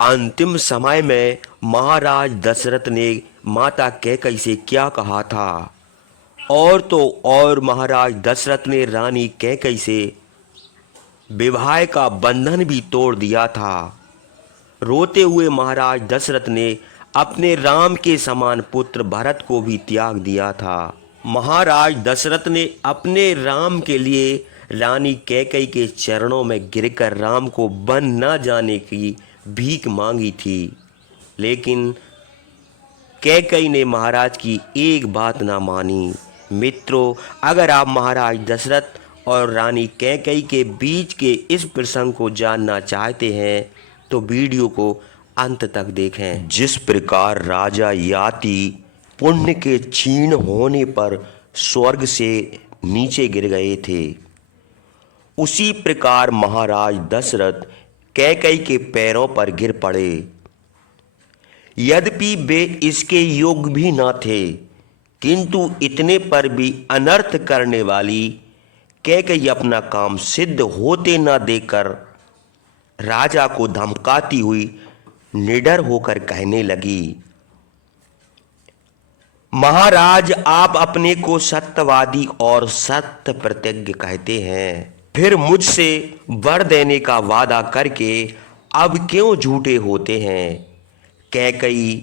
अंतिम समय में महाराज दशरथ ने माता कैकई से क्या कहा था। और तो और महाराज दशरथ ने रानी कैकई से विवाह का बंधन भी तोड़ दिया था। रोते हुए महाराज दशरथ ने अपने राम के समान पुत्र भरत को भी त्याग दिया था। महाराज दशरथ ने अपने राम के लिए रानी कैकई के चरणों में गिरकर राम को वन न जाने की भीख मांगी थी, लेकिन कैकई ने महाराज की एक बात ना मानी। मित्रों, अगर आप महाराज दशरथ और रानी कैकई के बीच के इस प्रसंग को जानना चाहते हैं तो वीडियो को अंत तक देखें। जिस प्रकार राजा याति पुण्य के क्षीण होने पर स्वर्ग से नीचे गिर गए थे, उसी प्रकार महाराज दशरथ कैकई के पैरों पर गिर पड़े। यद्यपि वे इसके योग्य भी न थे, किंतु इतने पर भी अनर्थ करने वाली कैकई अपना काम सिद्ध होते न देकर राजा को धमकाती हुई निडर होकर कहने लगी, महाराज, आप अपने को सत्यवादी और सत्य प्रतिज्ञ कहते हैं, फिर मुझसे वर देने का वादा करके अब क्यों झूठे होते हैं। कैकई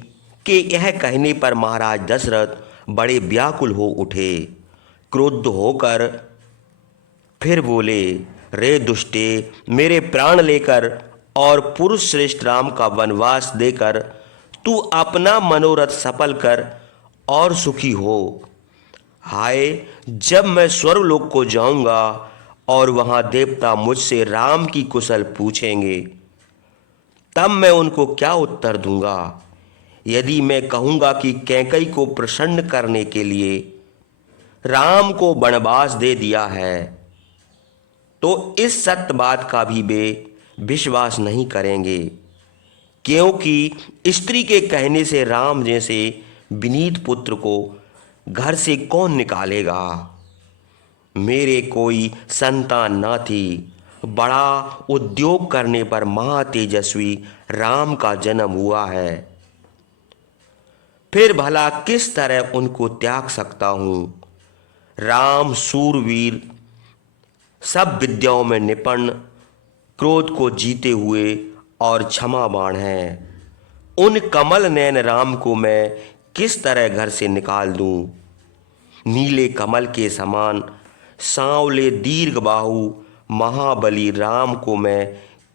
के यह कहने पर महाराज दशरथ बड़े व्याकुल हो उठे। क्रुद्ध होकर फिर बोले, रे दुष्टे, मेरे प्राण लेकर और पुरुष श्रेष्ठ राम का वनवास देकर तू अपना मनोरथ सफल कर और सुखी हो। हाय, जब मैं स्वर्गलोक को जाऊंगा और वहां देवता मुझसे राम की कुशल पूछेंगे, तब मैं उनको क्या उत्तर दूंगा। यदि मैं कहूंगा कि कैकई को प्रसन्न करने के लिए राम को वनवास दे दिया है, तो इस सत्य बात का भी वे विश्वास नहीं करेंगे, क्योंकि स्त्री के कहने से राम जैसे विनीत पुत्र को घर से कौन निकालेगा। मेरे कोई संतान न थी, बड़ा उद्योग करने पर महातेजस्वी राम का जन्म हुआ है, फिर भला किस तरह उनको त्याग सकता हूँ। राम सूरवीर, सब विद्याओं में निपुण, क्रोध को जीते हुए और क्षमावान हैं। उन कमल नयन राम को मैं किस तरह घर से निकाल दूं। नीले कमल के समान सांवले दीर्घ बाहु महाबली राम को मैं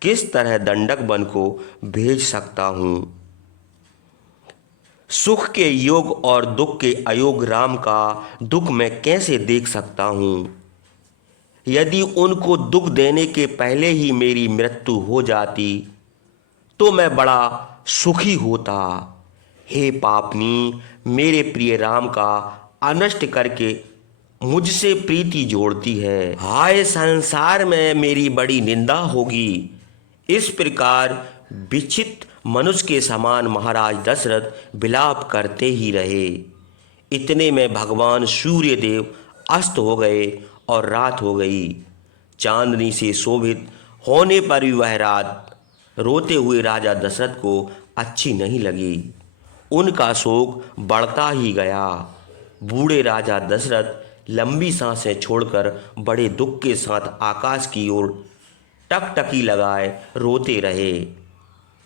किस तरह दंडक वन को भेज सकता हूं। सुख के योग और दुख के अयोग राम का दुख मैं कैसे देख सकता हूं। यदि उनको दुख देने के पहले ही मेरी मृत्यु हो जाती तो मैं बड़ा सुखी होता। हे पापनी, मेरे प्रिय राम का अनष्ट करके मुझसे प्रीति जोड़ती है। हाय, संसार में मेरी बड़ी निंदा होगी। इस प्रकार विचित मनुष्य के समान महाराज दशरथ विलाप करते ही रहे। इतने में भगवान सूर्य देव अस्त हो गए और रात हो गई। चांदनी से शोभित होने पर भी वह रात रोते हुए राजा दशरथ को अच्छी नहीं लगी। उनका शोक बढ़ता ही गया। बूढ़े राजा दशरथ लंबी सांसें छोड़कर बड़े दुख के साथ आकाश की ओर टकटकी लगाए रोते रहे।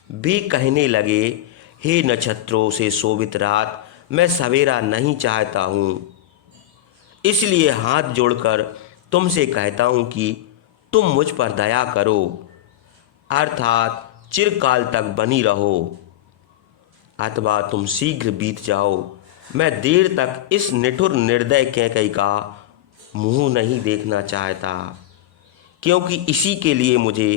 वे कहने लगे, हे नक्षत्रों से शोभित रात, मैं सवेरा नहीं चाहता हूँ, इसलिए हाथ जोड़कर तुमसे कहता हूँ कि तुम मुझ पर दया करो, अर्थात चिरकाल तक बनी रहो, अथवा तुम शीघ्र बीत जाओ। मैं देर तक इस निठुर निर्दय कैकई का मुंह नहीं देखना चाहता, क्योंकि इसी के लिए मुझे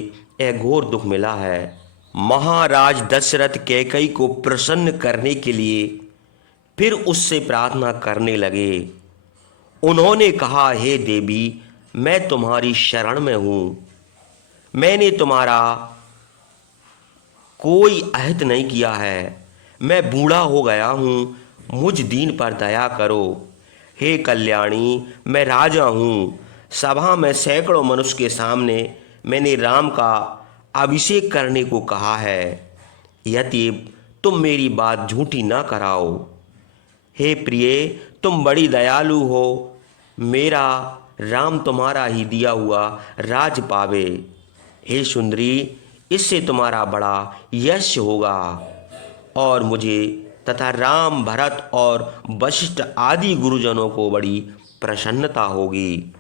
यह घोर दुख मिला है। महाराज दशरथ कैकई को प्रसन्न करने के लिए फिर उससे प्रार्थना करने लगे। उन्होंने कहा, हे देवी, मैं तुम्हारी शरण में हूँ। मैंने तुम्हारा कोई अहित नहीं किया है। मैं बूढ़ा हो गया हूँ, मुझ दीन पर दया करो। हे कल्याणी, मैं राजा हूँ। सभा में सैकड़ों मनुष्य के सामने मैंने राम का अभिषेक करने को कहा है, यति तुम मेरी बात झूठी ना कराओ। हे प्रिय, तुम बड़ी दयालु हो, मेरा राम तुम्हारा ही दिया हुआ राज पावे। हे सुंदरी, इससे तुम्हारा बड़ा यश होगा और मुझे तथा राम, भरत और वशिष्ठ आदि गुरुजनों को बड़ी प्रसन्नता होगी।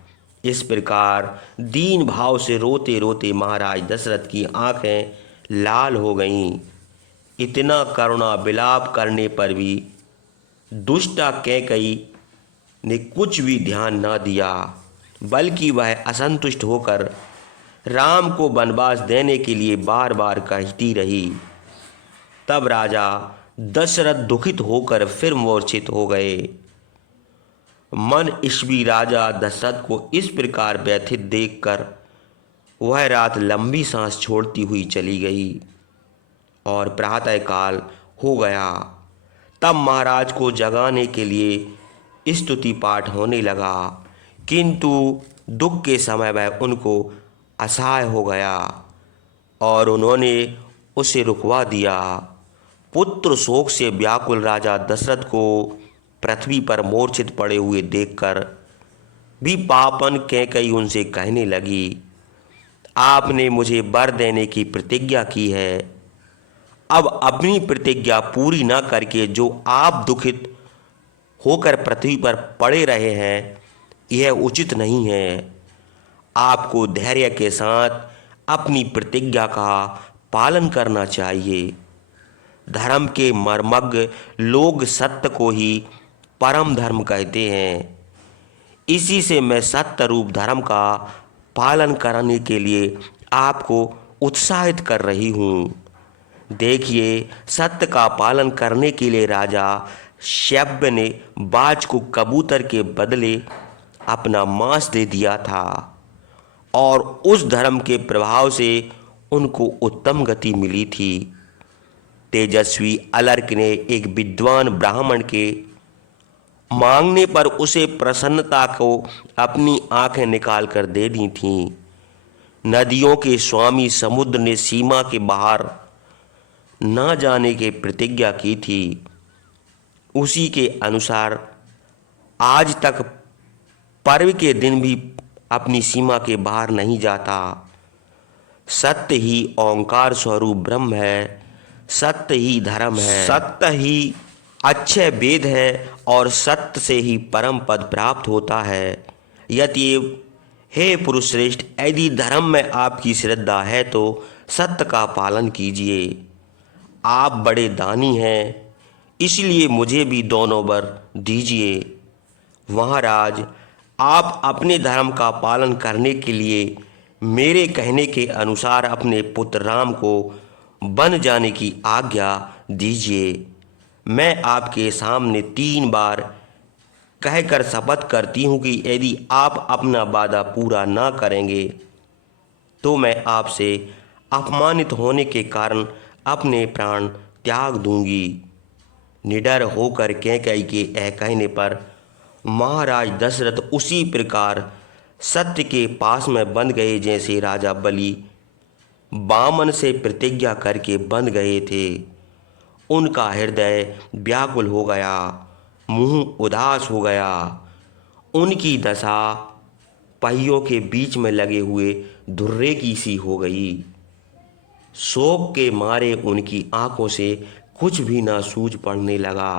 इस प्रकार दीन भाव से रोते रोते महाराज दशरथ की आंखें लाल हो गईं। इतना करुणा विलाप करने पर भी दुष्टा कैकई ने कुछ भी ध्यान न दिया, बल्कि वह असंतुष्ट होकर राम को वनवास देने के लिए बार बार कहती रही। तब राजा दशरथ दुखित होकर फिर मूर्छित हो गए। मन ईश्वी राजा दशरथ को इस प्रकार व्यथित देखकर वह रात लंबी सांस छोड़ती हुई चली गई और प्रातःकाल हो गया। तब महाराज को जगाने के लिए स्तुति पाठ होने लगा, किंतु दुख के समय वह उनको असहाय हो गया और उन्होंने उसे रुकवा दिया। पुत्र शोक से व्याकुल राजा दशरथ को पृथ्वी पर मूर्छित पड़े हुए देखकर भी पापन कैकई उनसे कहने लगी, आपने मुझे वर देने की प्रतिज्ञा की है, अब अपनी प्रतिज्ञा पूरी न करके जो आप दुखित होकर पृथ्वी पर पड़े रहे हैं, यह उचित नहीं है। आपको धैर्य के साथ अपनी प्रतिज्ञा का पालन करना चाहिए। धर्म के मर्मज्ञ लोग सत्य को ही परम धर्म कहते हैं। इसी से मैं सत्य रूप धर्म का पालन करने के लिए आपको उत्साहित कर रही हूँ। देखिए, सत्य का पालन करने के लिए राजा शैब्य ने बाज को कबूतर के बदले अपना मांस दे दिया था और उस धर्म के प्रभाव से उनको उत्तम गति मिली थी। तेजस्वी अलर्क ने एक विद्वान ब्राह्मण के मांगने पर उसे प्रसन्नता को अपनी आंखें निकाल कर दे दी थीं। नदियों के स्वामी समुद्र ने सीमा के बाहर न जाने की प्रतिज्ञा की थी। उसी के अनुसार आज तक पर्व के दिन भी अपनी सीमा के बाहर नहीं जाता। सत्य ही ओंकार स्वरूप ब्रह्म है, सत्य ही धर्म है, सत्य ही अक्षय वेद है और सत्य से ही परम पद प्राप्त होता है। यतिएव हे पुरुष श्रेष्ठ, यदि धर्म में आपकी श्रद्धा है तो सत्य का पालन कीजिए। आप बड़े दानी हैं, इसलिए मुझे भी दोनों वर दीजिए। महाराज, आप अपने धर्म का पालन करने के लिए मेरे कहने के अनुसार अपने पुत्र राम को बन जाने की आज्ञा दीजिए। मैं आपके सामने 3 बार कहकर शपथ करती हूँ कि यदि आप अपना वादा पूरा ना करेंगे तो मैं आपसे अपमानित होने के कारण अपने प्राण त्याग दूंगी। निडर होकर कैकई के कहने पर महाराज दशरथ उसी प्रकार सत्य के पास में बंध गए जैसे राजा बलि वामन से प्रतिज्ञा करके बंध गए थे। उनका हृदय व्याकुल हो गया, मुंह उदास हो गया। उनकी दशा पहियों के बीच में लगे हुए धुर्रे की सी हो गई। शोक के मारे उनकी आंखों से कुछ भी ना सूझ पड़ने लगा।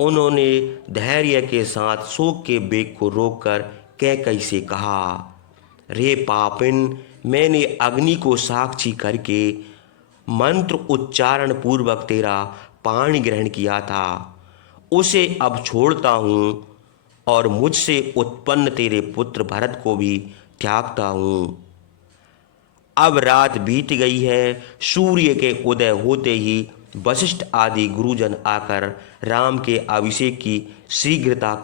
उन्होंने धैर्य के साथ शोक के वेग को रोककर कैकई से कहा, रे पापिन, मैंने अग्नि को साक्षी करके मंत्र उच्चारण पूर्वक तेरा पाणी ग्रहण किया था, उसे अब छोड़ता हूँ और मुझसे उत्पन्न तेरे पुत्र भरत को भी त्यागता हूँ। अब रात बीत गई है। सूर्य के उदय होते ही वशिष्ठ आदि गुरुजन आकर राम के अभिषेक की शीघ्रता